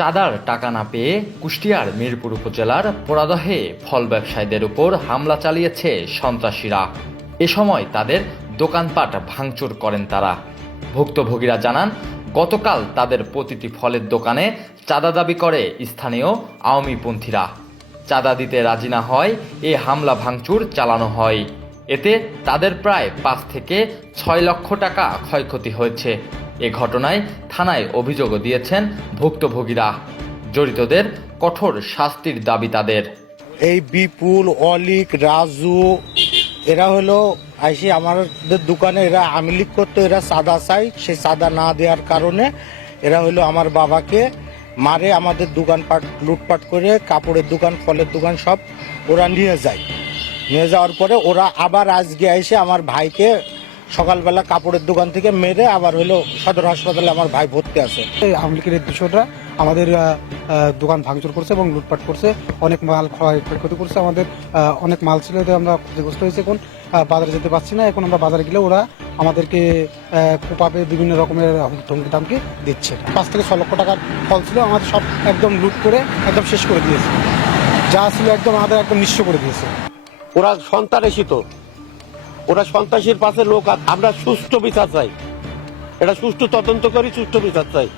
চাঁদার টাকা না পেয়ে কুষ্টিয়ার মিরপুর উপজেলার পোড়াদহে ফল ব্যবসায়ীদের উপর হামলা চালিয়েছে সন্ত্রাসীরা। এ সময় তাদের দোকানপাট ভাঙচুর করেন তারা। ভুক্তভোগীরা জানান, গতকাল তাদের প্রতিটি ফলের দোকানে চাঁদা দাবি করে স্থানীয় আওয়ামীপন্থীরা। চাঁদা দিতে রাজি না হয় এ হামলা ভাঙচুর চালানো হয়। এতে তাদের প্রায় 5 থেকে 6 লক্ষ টাকা ক্ষয়ক্ষতি হয়েছে। এ ঘটনায় থানায় অভিযোগও দিয়েছেন ভুক্তভোগীরা। জড়িতদের কঠোর শাস্তির দাবি তাদের। এই বিপুল, অলিক, রাজু এরা হলো আইসি আমাদের দোকানে এরা আমিলিক করতো, এরা চাঁদা চাই, সেই চাঁদা না দেওয়ার কারণে এরা হলো আমার বাবাকে মারে, আমাদের দোকানপাট লুটপাট করে কাপড়ের দোকান, ফলের দোকান সব ওরা নিয়ে যায়। নিয়ে যাওয়ার পরে ওরা আবার আজকে এসে আমার ভাইকে সকালবেলা কাপড়ের দোকান থেকে মেরে আবার হলো সদর হাসপাতালে আমার ভাই ভর্তি আছে। এই আওয়ামী লীগের এই দৃশ্যটা আমাদের দোকান ভাঙচুর করছে এবং লুটপাট করছে, অনেক মাল ক্ষয়ক্ষতি করছে। আমাদের অনেক মাল ছিল, আমরা ক্ষতিগ্রস্ত হয়েছে। এখন বাজারে যেতে পারছি না। এখন আমরা বাজারে গেলে ওরা আমাদেরকে কোপাবে, বিভিন্ন রকমের ধমকি টামকি দিচ্ছে। 5 থেকে 6 লক্ষ টাকার ফল ছিল, আমাদের সব একদম লুট করে একদম শেষ করে দিয়েছে। যা ছিল একদম আমাদের একদম নিঃস্ব করে দিয়েছে। ওরা সন্ত্রাসী, তো ওরা সন্ত্রাসীর পাশে লোক। আমরা সুষ্ঠু বিচার চাই, এটা সুষ্ঠু তদন্ত করি, সুষ্ঠু বিচার চাই।